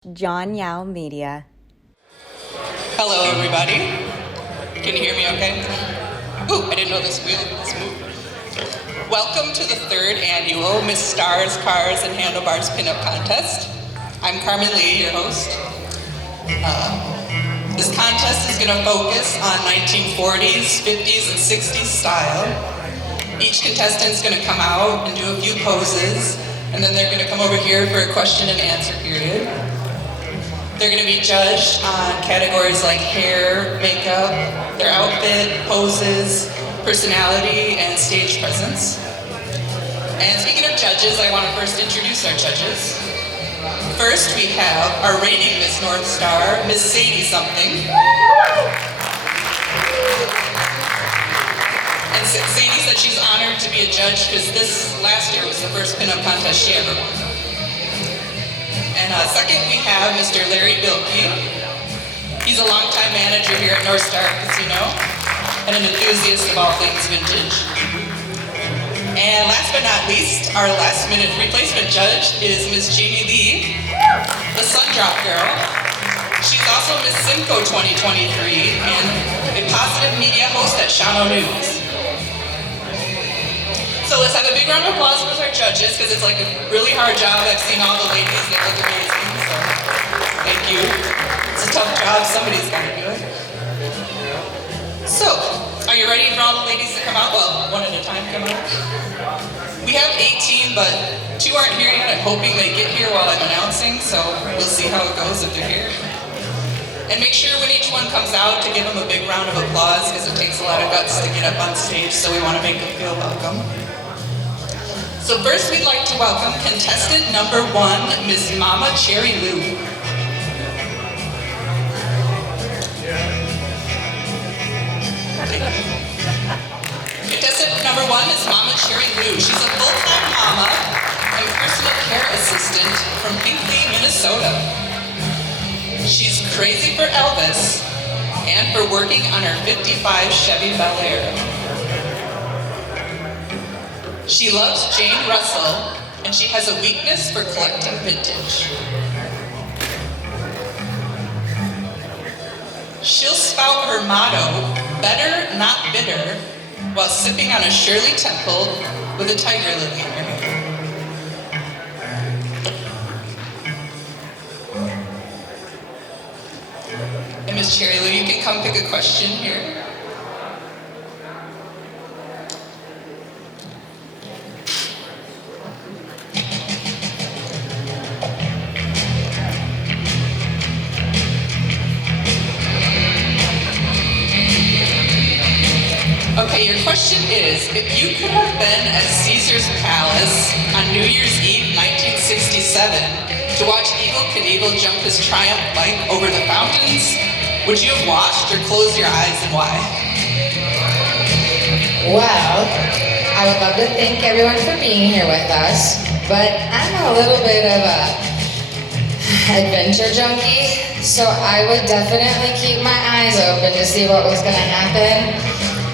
John Yao Media. Hello, everybody. Can you hear me okay? Ooh, I didn't know this wheel was moving. Welcome to the third annual Miss Stars, Cars, and Handlebars Pin Up Contest. I'm Lee, your host. This contest is going to focus on 1940s, 50s, and 60s style. Each contestant is going to come out and do a few poses, and then they're going to come over here for a question and answer period. They're going to be judged on categories like hair, makeup, their outfit, poses, personality, and stage presence. And speaking of judges, I want to first introduce our judges. First, we have our reigning Miss North Star, Miss Sadie something. And Sadie said she's honored to be a judge because this last year was the first pinup contest she ever won. And second, we have Mr. Larry Bilkey. He's a longtime manager here at North Star Casino and an enthusiast of all things vintage. And last but not least, our last-minute replacement judge is Miss Jamie Lee, the Sundrop Girl. She's also Miss Simcoe 2023 and a positive media host at Shano News. So let's have a big round of applause for our judges, because it's like a really hard job. I've seen all the ladies, they look amazing, so thank you. It's a tough job, somebody's got to do it. So, are you ready for all the ladies to come out? Well, one at a time come out. We have 18, but 2 aren't here yet. I'm hoping they get here while I'm announcing, so we'll see how it goes if they're here. And make sure when each one comes out to give them a big round of applause, because it takes a lot of guts to get up on stage, so we want to make them feel welcome. So first we'd like to welcome contestant number 1, Miss Momma Cherry Lou. Contestant number 1 is Momma Cherry Lou. She's a full-time mama and personal care assistant from Pinkley, Minnesota. She's crazy for Elvis and for working on her 55 Chevy Bel Air. She loves Jane Russell, and she has a weakness for collecting vintage. She'll spout her motto, better, not bitter, while sipping on a Shirley Temple with a tiger lily in her hand. And Miss Cherry Lou, you can come pick a question here. Okay, your question is, if you could have been at Caesar's Palace on New Year's Eve 1967 to watch Evel Knievel jump his triumph bike over the fountains, would you have watched or closed your eyes, and why? Well, I would love to thank everyone for being here with us, but I'm a little bit of a adventure junkie, so I would definitely keep my eyes open to see what was going to happen.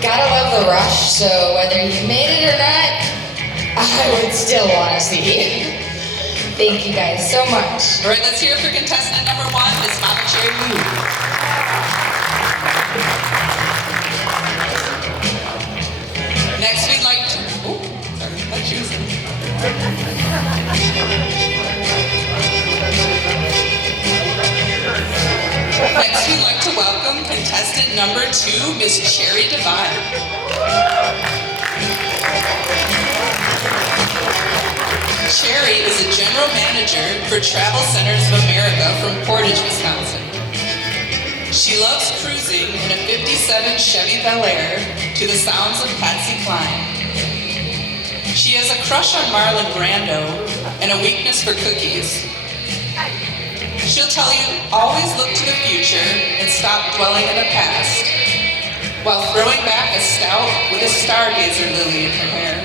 Gotta love the rush, so whether you made it or not, I would still want to see. Thank you guys so much. All right, let's hear it for contestant number 1, Miss Momma Cherry Lou. Next, we'd like to... Oh, sorry, I thought she was... Next, we'd like to welcome contestant number 2, Miss Cherry Divine. Cherry is a general manager for Travel Centers of America from Portage, Wisconsin. She loves cruising in a 57 Chevy Bel Air to the sounds of Patsy Cline. She has a crush on Marlon Brando and a weakness for cookies. She'll tell you, always look to the future and stop dwelling in the past, while throwing back a stout with a stargazer lily in her hair.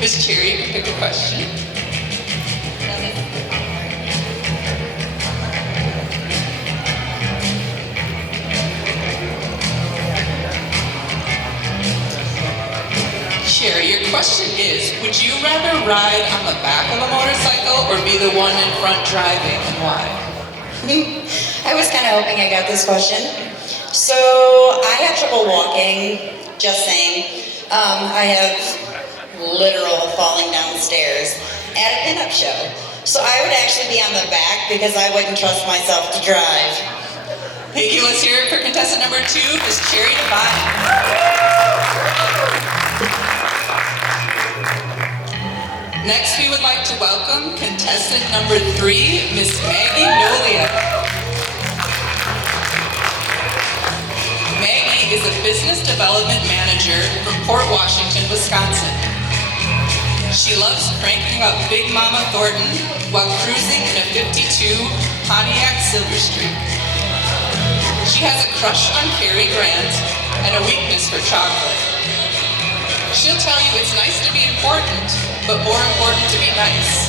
Miss Cherry, you can pick a question. Cherry, your question is, would you rather ride on the back of a motorcycle or be the one in front driving, and why? I was kind of hoping I got this question. So I have trouble walking, just saying. I have literal falling down stairs at a pinup show. So I would actually be on the back because I wouldn't trust myself to drive. Thank you. Let's hear it for contestant number 2, Miss Cherry Divine. Next, we would like to welcome contestant number 3, Miss Maggie Nolia. Maggie is a business development manager from Port Washington, Wisconsin. She loves cranking up Big Mama Thornton while cruising in a 52 Pontiac Silverstreak. She has a crush on Cary Grant and a weakness for chocolate. She'll tell you it's nice to be important, but more important to be nice,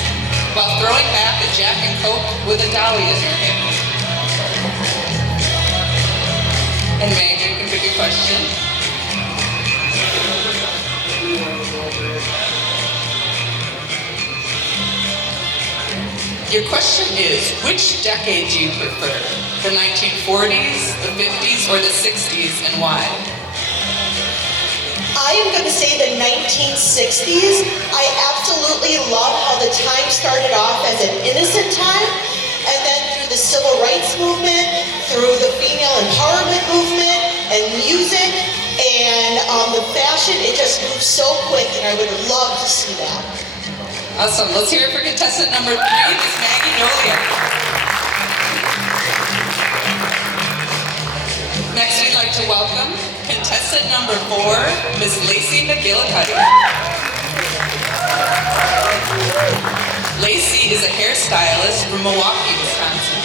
while throwing back a Jack and Coke with a dolly in her hand. And Maggie, you can pick a question. Your question is, which decade do you prefer? The 1940s, the 50s, or the 60s, and why? I am going to say the 1960s. I absolutely love how the time started off as an innocent time, and then through the civil rights movement, through the female empowerment movement, and music, and the fashion, it just moved so quick, and I would love to see that. Awesome. Let's hear it for contestant number 3, Miss Maggie Nolia. Next, we'd like to welcome contestant number 4, Miss Lacey McGillicuddy. Lacey is a hairstylist from Milwaukee, Wisconsin.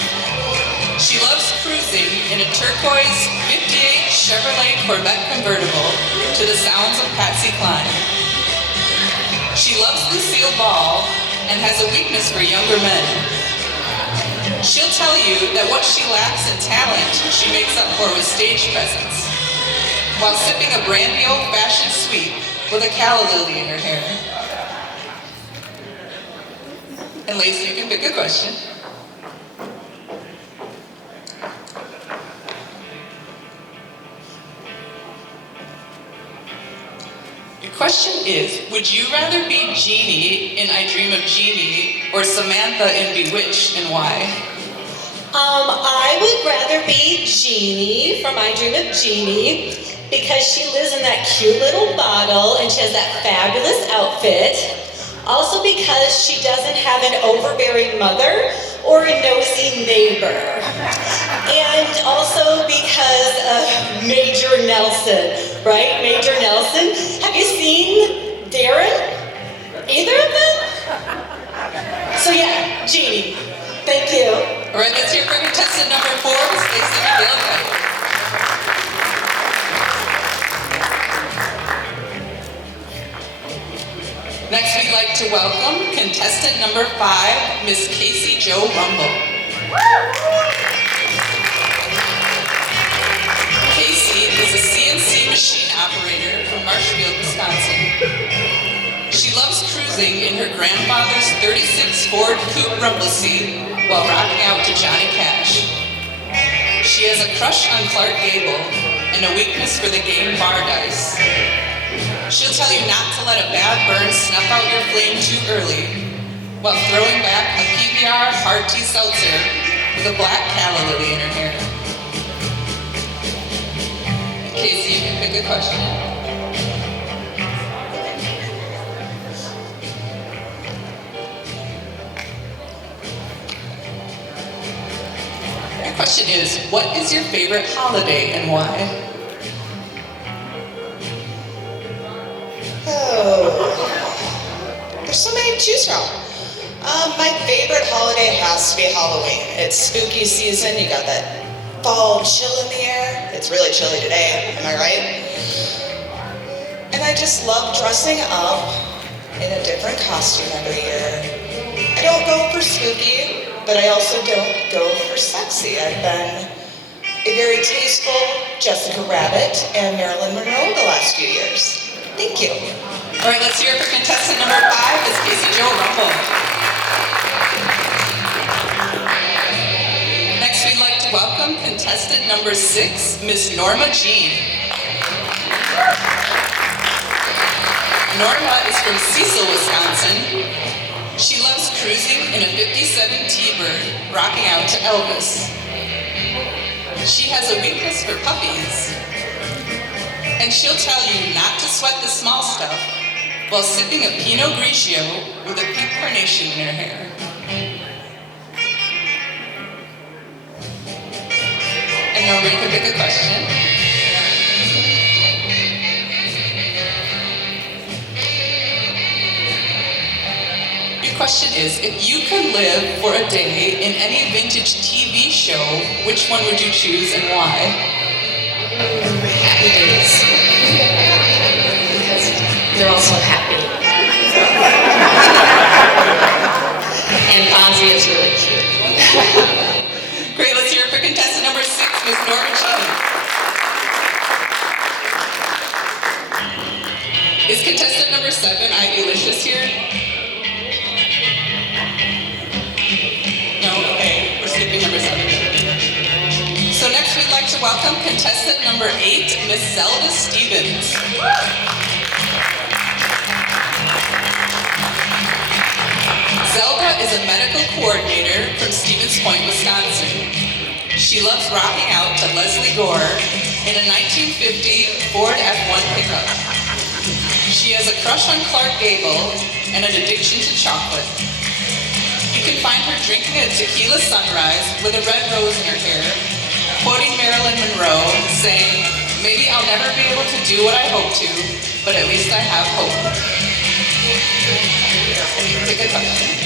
She loves cruising in a turquoise 58 Chevrolet Corvette convertible to the sounds of Patsy Cline. She loves Lucille Ball and has a weakness for younger men. She'll tell you that what she lacks in talent, she makes up for with stage presence, while sipping a brandy old-fashioned sweet with a calla lily in her hair. And Lacey, you can pick a question. Your question is, would you rather be Jeannie in I Dream of Jeannie or Samantha in Bewitched, and why? I would rather be Jeannie from I Dream of Jeannie because she lives in that cute little bottle and she has that fabulous outfit. Also because she doesn't have an overbearing mother or a nosy neighbor. And also because of Major Nelson, right? Major Nelson. Have you seen Darren? Either of them? So yeah, Jeannie. Thank you. All right, let's hear from contestant number 4, Miss Lacey McGillicuddy. Next, we'd like to welcome contestant number 5, Miss Casey Jo Rumble. Casey is a CNC machine operator from Marshfield, Wisconsin. She loves cruising in her grandfather's 36 Ford Coupe Rumble seat while rocking out to Johnny Cash. She has a crush on Clark Gable and a weakness for the game bar dice. She'll tell you not to let a bad burn snuff out your flame too early, while throwing back a PBR hard tea seltzer with a black calla lily in her hair. Casey, you can pick a question. Your question is, what is your favorite holiday and why? Oh, there's so many to choose from. My favorite holiday has to be Halloween. It's spooky season. You got that fall chill in the air. It's really chilly today, am I right? And I just love dressing up in a different costume every year. I don't go for spooky, but I also don't go for sexy. I've been a very tasteful Jessica Rabbit and Marilyn Monroe the last few years. Thank you. All right, let's hear it for contestant number 5, Miss Casey Jo Rumble. Next, we'd like to welcome contestant number 6, Miss Norma Jean. Norma is from Cecil, Wisconsin. She loves cruising in a 57 T-Bird, rocking out to Elvis. She has a weakness for puppies. And she'll tell you not to sweat the small stuff while sipping a Pinot Grigio with a pink carnation in her hair. And Norma, you can pick a question. Your question is, if you could live for a day in any vintage TV show, which one would you choose and why? Happy days. Because they're also happy. And Fonzie is really cute. Great, let's hear it for contestant number 6, Miss Norma Jean. Is contestant number 7, Ivy-licious here? No? Okay, we're skipping number 7. So next we'd like to welcome contestant number 8, Miss Zelda Stevens. Zelda is a medical coordinator from Stevens Point, Wisconsin. She loves rocking out to Leslie Gore in a 1950 Ford F1 pickup. She has a crush on Clark Gable and an addiction to chocolate. You can find her drinking a tequila sunrise with a red rose in her hair, quoting Marilyn Monroe, saying, "Maybe I'll never be able to do what I hope to, but at least I have hope." Take a question.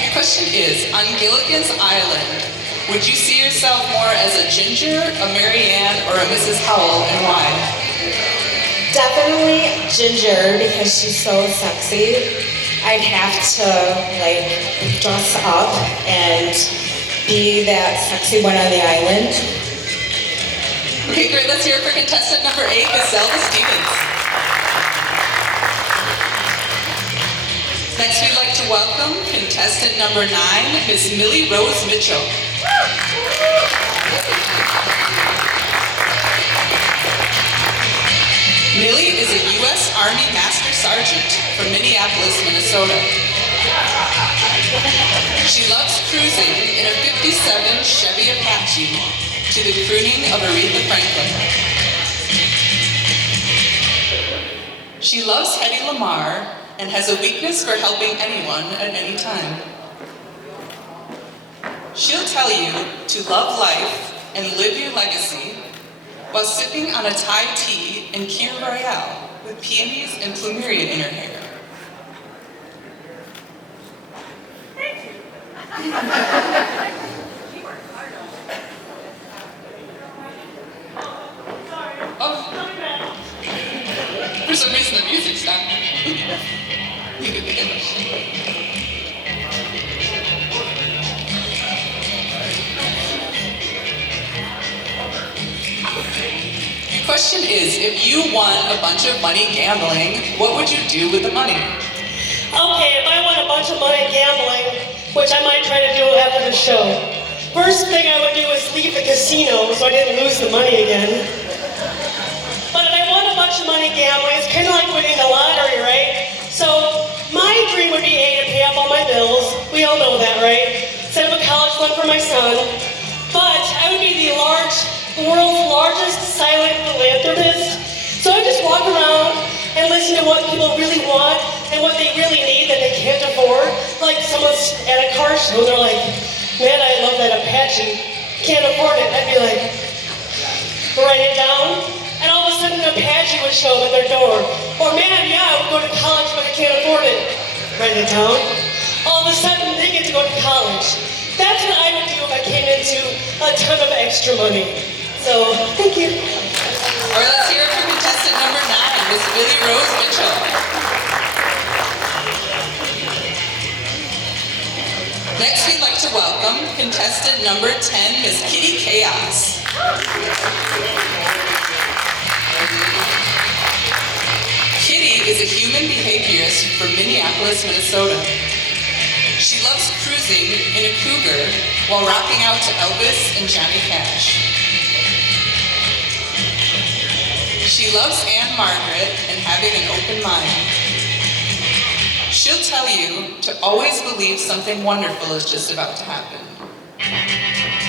Your question is, on Gilligan's Island, would you see yourself more as a Ginger, a Mary Ann, or a Mrs. Howell, and why? Definitely Ginger, because she's so sexy. I'd have to like dress up and be that sexy one on the island. Okay, great. Let's hear it for contestant number 8, Miss Zelda Stevens. Next, we'd like to welcome contestant number 9, Miss Millie Rose Mitchell. Millie is a U.S. Army Master Sergeant from Minneapolis, Minnesota. She loves cruising in a 57 Chevy Apache to the crooning of Aretha Franklin. She loves Hedy Lamarr and has a weakness for helping anyone at any time. She'll tell you to love life and live your legacy while sipping on a Thai tea and Kir Royale with peonies and plumeria in her hair. Oh, for some reason the music stopped. You could pick a question. Your question is, if you won a bunch of money gambling, what would you do with the money? Okay, if I won a bunch of money gambling, which I might try to do after the show, first thing I would do is leave the casino so I didn't lose the money again. But if I won a bunch of money gambling, it's kind of like winning the lottery, right? So my dream would be A, to pay off all my bills. We all know that, right? Set up a college fund for my son. But I would be the world's largest silent philanthropist. So I just walk around and listen to what people really want and what they really need that they can't afford. Like someone's at a car show, they're like, "Man, I love that Apache. Can't afford it." I'd be like, write it down. And all of a sudden, an Apache would show up at their door. Or, "Man, yeah, I would go to college, but I can't afford it." Write it down. All of a sudden, they get to go to college. That's what I would do if I came into a ton of extra money. So, thank you. All right, let's hear it for contestant number 9, Miss Millie Rose Mitchell. Next, we'd like to welcome contestant number 10, Miss Kitty Kaos. Kitty is a human behaviorist from Minneapolis, Minnesota. She loves cruising in a cougar while rocking out to Elvis and Johnny Cash. She loves Anne Margaret and having an open mind. She'll tell you to always believe something wonderful is just about to happen.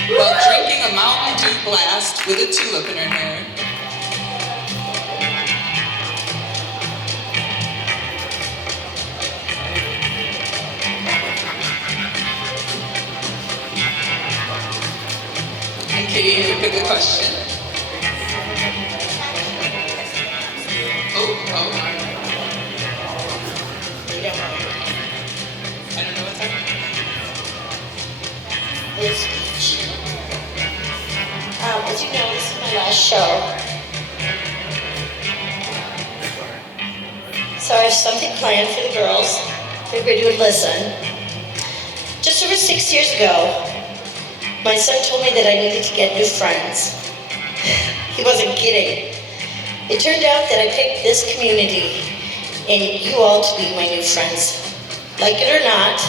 While drinking a Mountain Dew blast with a tulip in her hair. And Kitty, you can pick a question. Oh. I don't know what's happening. As you know, this is my last show. So I have something planned for the girls. Figured you would listen. Just over 6 years ago, my son told me that I needed to get new friends. He wasn't kidding. It turned out that I picked this community and you all to be my new friends. Like it or not,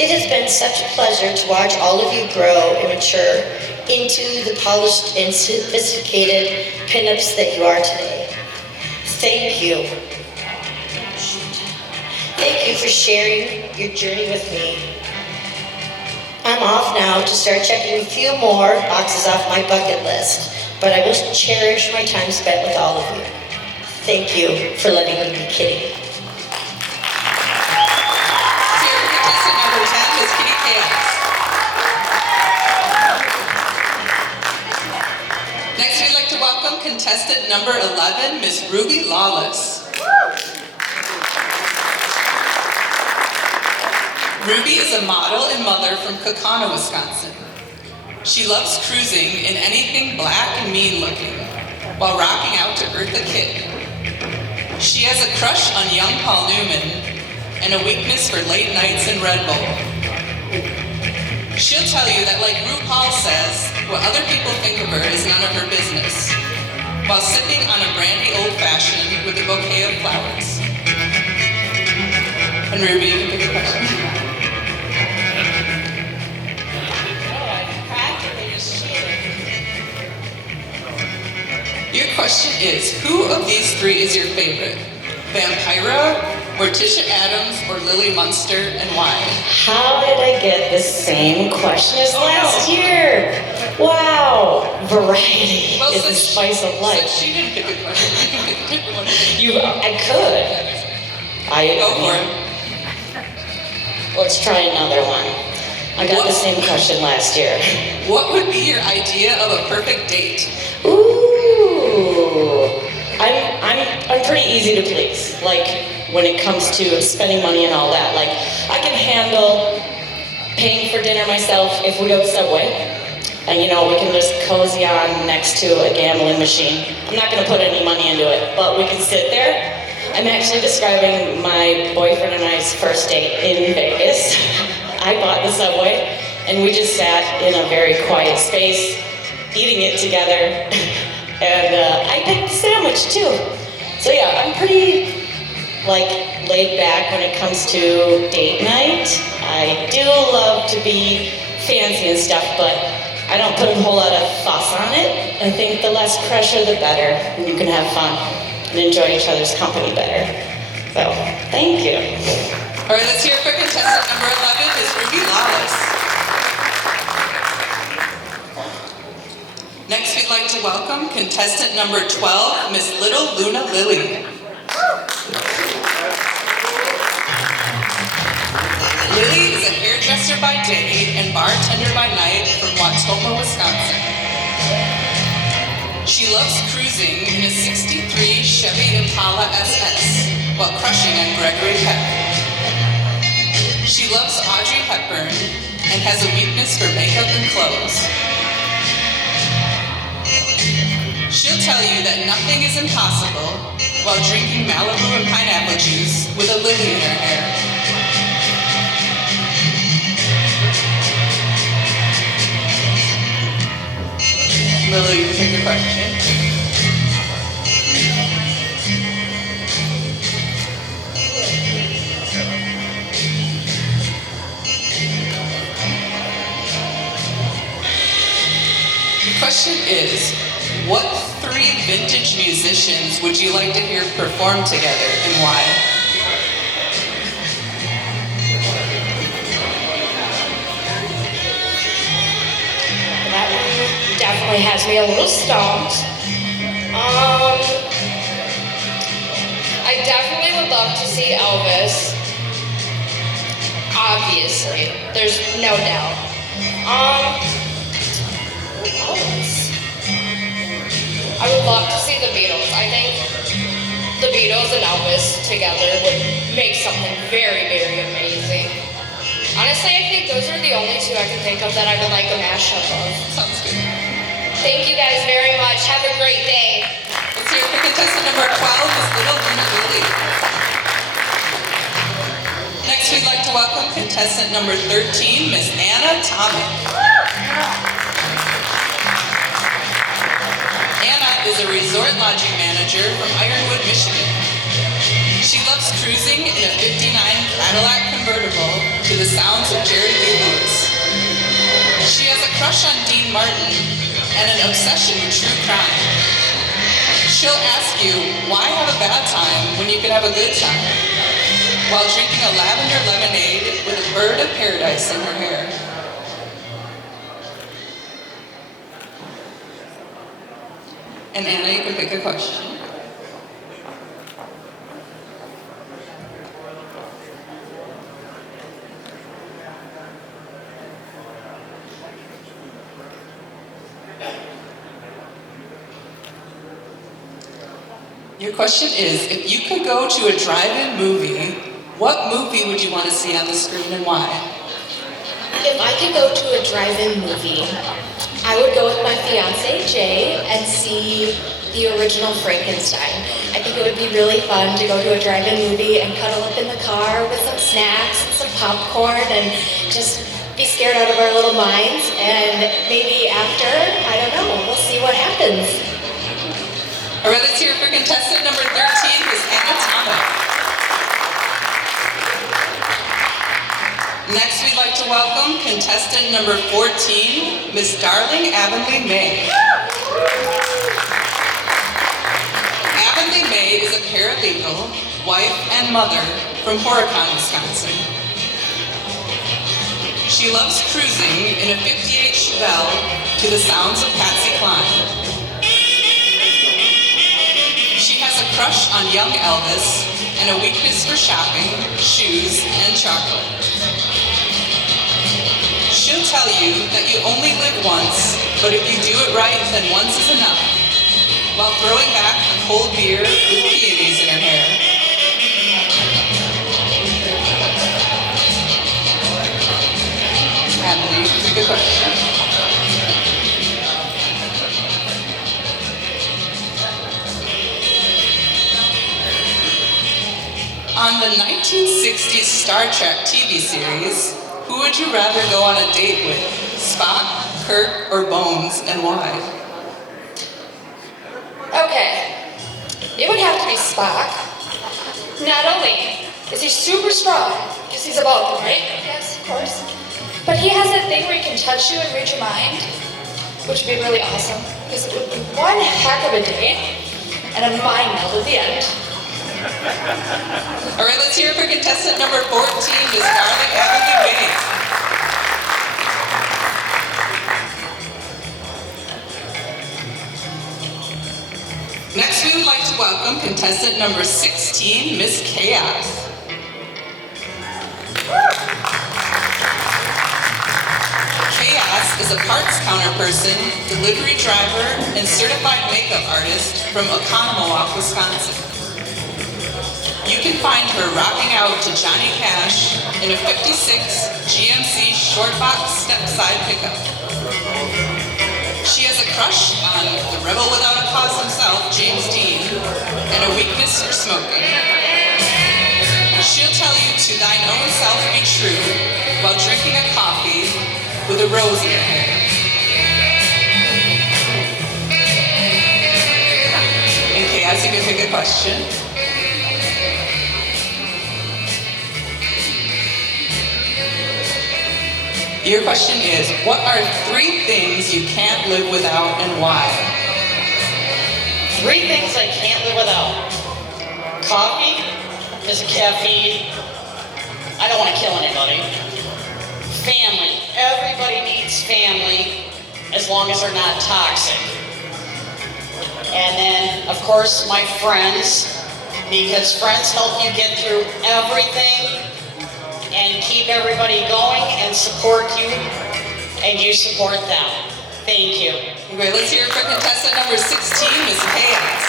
it has been such a pleasure to watch all of you grow and mature into the polished and sophisticated pinups that you are today. Thank you. Thank you for sharing your journey with me. I'm off now to start checking a few more boxes off my bucket list, but I will cherish my time spent with all of you. Thank you for letting me be Kitty. Contestant number 10 is Kitty Kaos. Next, we'd like to welcome contestant number 11, Miss Ruby Lawless. Ruby is a model and mother from Kaukauna, Wisconsin. She loves cruising in anything black and mean looking, while rocking out to Eartha Kitt. She has a crush on young Paul Newman and a weakness for late nights in Red Bull. She'll tell you that like RuPaul says, what other people think of her is none of her business, while sipping on a brandy old-fashioned with a bouquet of flowers. And Ruby, you can pick a question. Your question is, who of these three is your favorite? Vampira, Morticia Adams, or Lily Munster, and why? How did I get the same question as last year? Wow, variety is the spice of life. Since she didn't pick a question, you can pick a different one. I could. Go for it. Let's try another one. I got the same question last year. What would be your idea of a perfect date? Ooh, I'm pretty easy to please. Like when it comes to spending money and all that. Like I can handle paying for dinner myself if we go to Subway, and we can just cozy on next to a gambling machine. I'm not gonna put any money into it, but we can sit there. I'm actually describing my boyfriend and I's first date in Vegas. I bought the Subway, and we just sat in a very quiet space, eating it together, and I picked the sandwich too. So yeah, I'm pretty laid back when it comes to date night. I do love to be fancy and stuff, but I don't put a whole lot of fuss on it. I think the less pressure, the better, and you can have fun and enjoy each other's company better. So, thank you. All right, let's hear it for contestant number 11, Miss Ruby Lawless. Next, we'd like to welcome contestant number 12, Miss Little Luna Lilly. Lilly is a hairdresser by day and bartender by night from Watoma, Wisconsin. She loves cruising in a '63 Chevy Impala SS while crushing on Gregory Peck. She loves Audrey Hepburn and has a weakness for makeup and clothes. She'll tell you that nothing is impossible while drinking Malibu and pineapple juice with a lily in her hair. Lilly, pick a question. The question is, what three vintage musicians would you like to hear perform together and why? That one definitely has me a little stumped. I definitely would love to see Elvis. Obviously, there's no doubt. Who else? I would love to see the Beatles. I think the Beatles and Elvis together would make something very, very amazing. Honestly, I think those are the only two I can think of that I would like a mashup of. Sounds good. Thank you guys very much. Have a great day. Let's hear it for contestant number 12, Miss Little Lilly. Next, we'd like to welcome contestant number 13, Miss Tomic. Anna is a resort lodging manager from Ironwood, Michigan. She loves cruising in a '59 Cadillac convertible to the sounds of Jerry Lee Lewis. She has a crush on Dean Martin and an obsession with true crime. She'll ask you, why have a bad time when you can have a good time? While drinking a lavender lemonade with a bird of paradise in her hair. And Anna, you can pick a question. Your question is, if you could go to a drive-in movie, what movie would you want to see on the screen and why? If I could go to a drive-in movie, I would go with my fiance Jay and see the original Frankenstein. I think it would be really fun to go to a drive-in movie and cuddle up in the car with some snacks and some popcorn and just be scared out of our little minds. And maybe after, I don't know, we'll see what happens. All right, let's hear it for contestant number 13, Miss Tomic. Next, we'd like to welcome contestant number 14, Miss Darling Avenleigh May. Avenleigh May is a paralegal, wife, and mother from Mohican, Wisconsin. She loves cruising in a '58 Chevelle to the sounds of Patsy Cline. She has a crush on young Elvis and a weakness for shopping, shoes, and chocolate. She'll tell you that you only live once, but if you do it right, then once is enough, while throwing back a cold beer with peonies in her hair. Avenleigh, pick a question. On the 1960s Star Trek TV series, who would you rather go on a date with? Spock, Kirk, or Bones, and why? Okay, it would have to be Spock. Not only is he super strong, because he's a Vulcan, right? Yes, of course. But he has that thing where he can touch you and read your mind, which would be really awesome, because it would be one heck of a date and a mind meld at the end. All right, let's hear it for contestant number 14, Miss Darling Avenleigh May. Next, we would like to welcome contestant number 16, Miss Kaos. Kaos is a parts counter person, delivery driver, and certified makeup artist from Oconomowoc, Wisconsin. You can find her rocking out to Johnny Cash in a '56 GMC short box step-side pickup. She has a crush on the rebel without a cause himself, James Dean, and a weakness for smoking. She'll tell you to thine own self be true while drinking a coffee with a rose in her hair. question. Your question is, what are 3 things you can't live without and why? 3 things I can't live without. Coffee, because of caffeine. I don't want to kill anybody. Family. Everybody needs family as long as they're not toxic. And then, of course, my friends, because friends help you get through everything and keep everybody going and support you, and you support them. Thank you. Great, let's hear it for contestant number 16, Miss Kae Oss.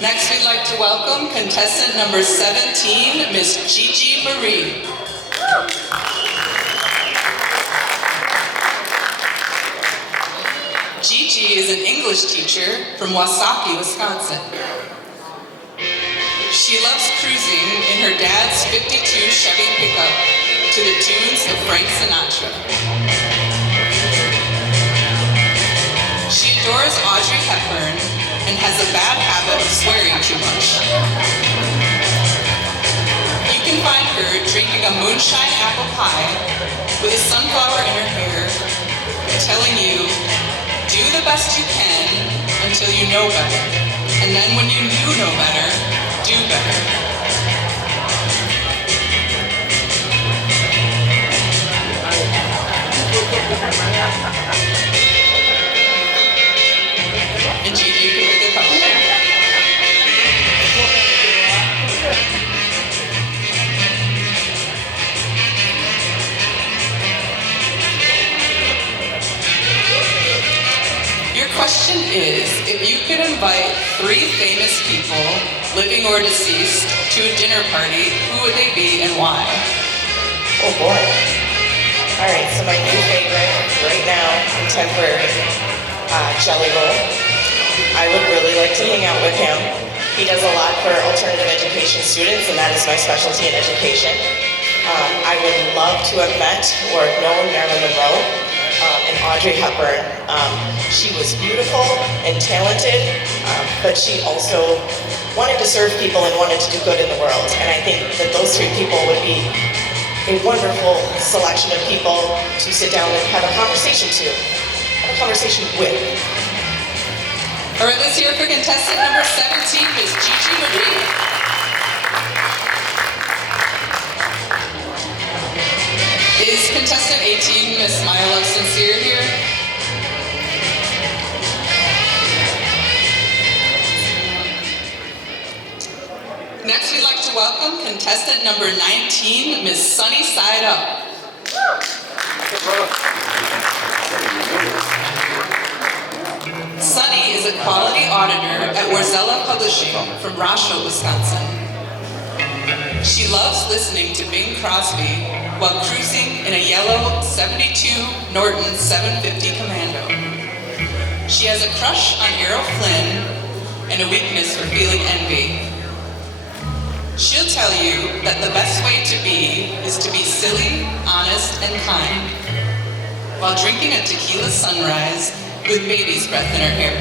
Next, we'd like to welcome contestant number 17, Miss Gigi Marie. Gigi is an English teacher from Wasaki, Wisconsin. She loves cruising in her dad's 52 Chevy pickup to the tunes of Frank Sinatra. She adores Audrey Hepburn and has a bad habit of swearing too much. You can find her drinking a moonshine apple pie with a sunflower in her hair, telling you, do the best you can until you know better. And then when you do know better, do better. And Gigi, you can pick a question. Your question is, if you could invite 3 famous people, living or deceased, to a dinner party, who would they be and why? Oh boy. All right, so my new favorite right now, contemporary, Jelly Roll. I would really like to hang out with him. He does a lot for alternative education students, and that is my specialty in education. I would love to have met or known Marilyn Monroe and Audrey Hepburn. She was beautiful and talented, but she also wanted to serve people and wanted to do good in the world. And I think that those 3 people would be a wonderful selection of people to sit down and have a conversation with. All right, let's hear it for contestant number 17, Miss Gigi Marie. Is contestant 18, Miss Smile Love Sincere here? Next, we'd like to welcome contestant number 19, Miss Sunny Sydup. Sunny is a quality auditor at Zelda Publishing from Rochelle, Wisconsin. She loves listening to Bing Crosby while cruising in a yellow 72 Norton 750 Commando. She has a crush on Errol Flynn and a weakness for feeling envy. She'll tell you that the best way to be is to be silly, honest, and kind, while drinking a tequila sunrise with baby's breath in her hair.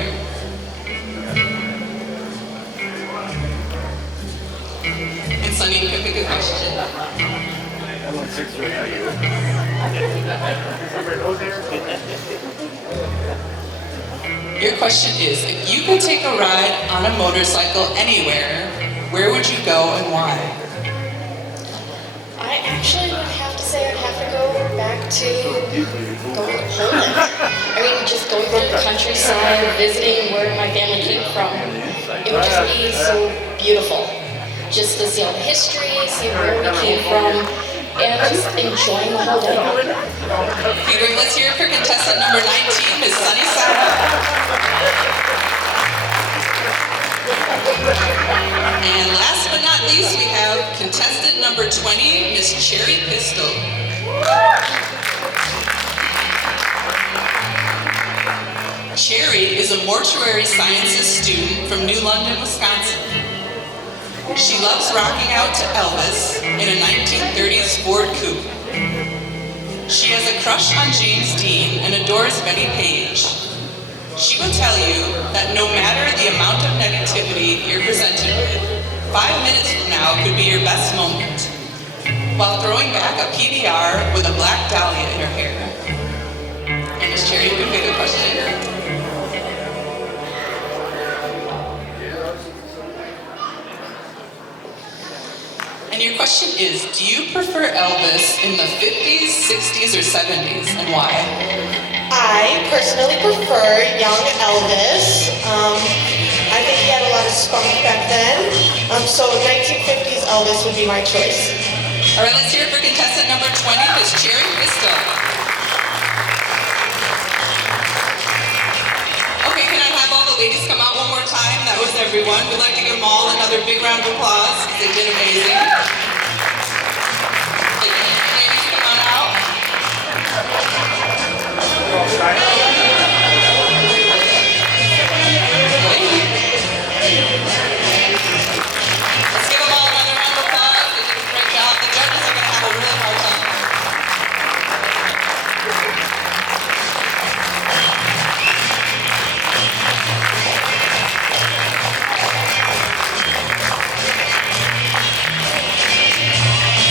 And Sunny, you can pick a question. Your question is, if you could take a ride on a motorcycle anywhere, where would you go and why? I actually would have to say I'd have to go back to going to Poland. I mean, just going through the countryside, visiting where my family came from. It would just be so beautiful. Just to see all the history, see where we came from, and just enjoying the whole day. Okay, great. Let's hear it for contestant number 19, Miss Sunny Sydup. And last but not least, we have contestant number 20, Miss Cherry Pistol. Cherry is a mortuary sciences student from New London, Wisconsin. She loves rocking out to Elvis in a 1930s Ford coupe. She has a crush on James Dean and adores Betty Page. She will tell you that no matter the amount of negativity you're presented with, 5 minutes from now could be your best moment, while throwing back a PBR with a black dahlia in her hair. And Miss Cherry, you can pick a question. And your question is, do you prefer Elvis in the 50s, 60s, or 70s, and why? I personally prefer young Elvis. I think he had a lot of spunk back then. So 1950s Elvis would be my choice. All right, let's hear it for contestant number 20, Miss Cherry Pistol. Okay, can I have all the ladies come out one more time? That was everyone. We'd like to give them all another big round of applause. They did amazing. Ladies, come on out. Let's give them all another round of applause. They did a great job. The judges are going to have a really hard time.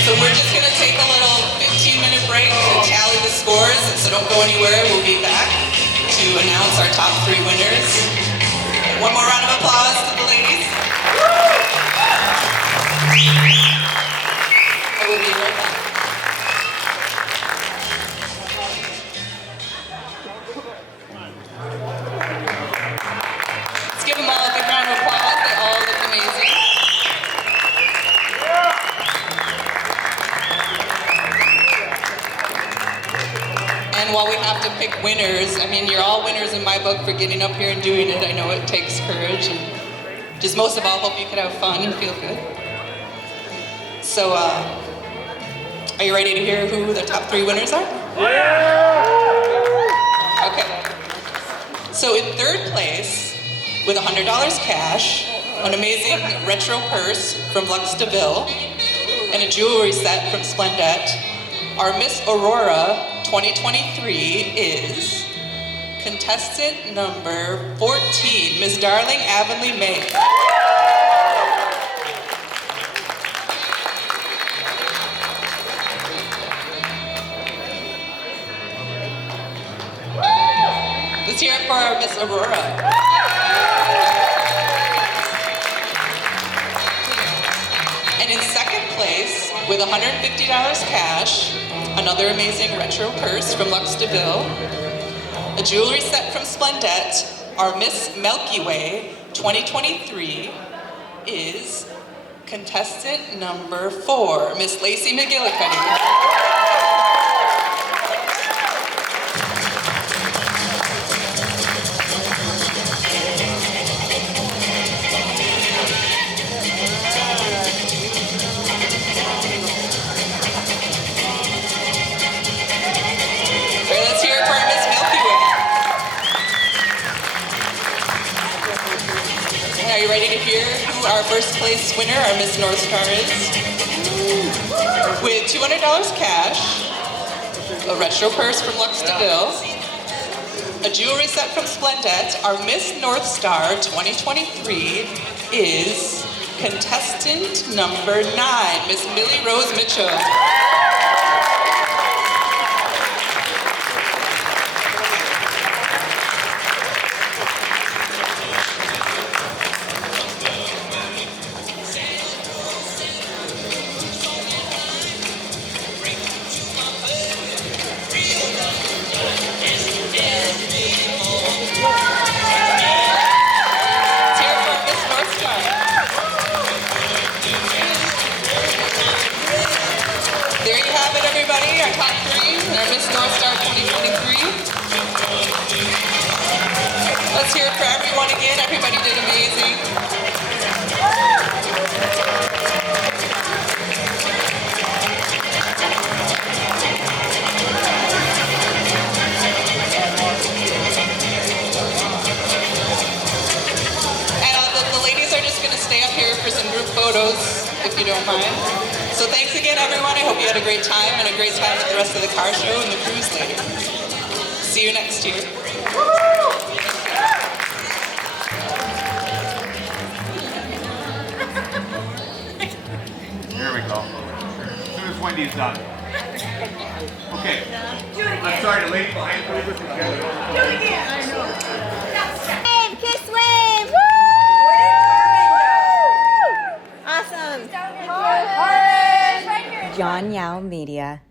So we're just going to take a little 15-minute break to tally the scores, so don't go anywhere. We'll be back to announce our top 3 winners. One more round of applause to the ladies. I will be right back. Let's give them all a big round of applause. They all look amazing. And while we have to pick winners, I mean, you're all winners in my book for getting up here and doing it. I know it takes courage, and just most of all, hope you can have fun and feel good. So, are you ready to hear who the top 3 winners are? Okay. So in 3rd place, with $100 cash, an amazing retro purse from Lux DeVille, and a jewelry set from Splendette, our Miss Aurora 2023 is contestant number 14, Miss Darling Avenleigh May. Let's hear it for our Miss Aurora. And in 2nd place, with $150 cash, another amazing retro purse from Lux DeVille, a jewelry set from Splendette, our Miss Milky Way 2023 is contestant number 4, Miss Lacey McGillicuddy. Are you ready to hear who our 1st place winner, our Miss North Star is? With $200 cash, a retro purse from Lux DeVille, a jewelry set from Splendette, our Miss North Star 2023 is contestant number 9, Miss Millie Rose Mitchell. Our top 3, our Miss North Star 2023. Let's hear it for everyone again. Everybody did amazing. And the ladies are just going to stay up here for some group photos, if you don't mind. So thanks again, everyone. I hope you had a great time and a great time at the rest of the car show and the cruise later. See you next year. these done. Okay. I'm sorry, the lady behind me. Wave, kiss wave. Woo! Awesome. John Yao Media.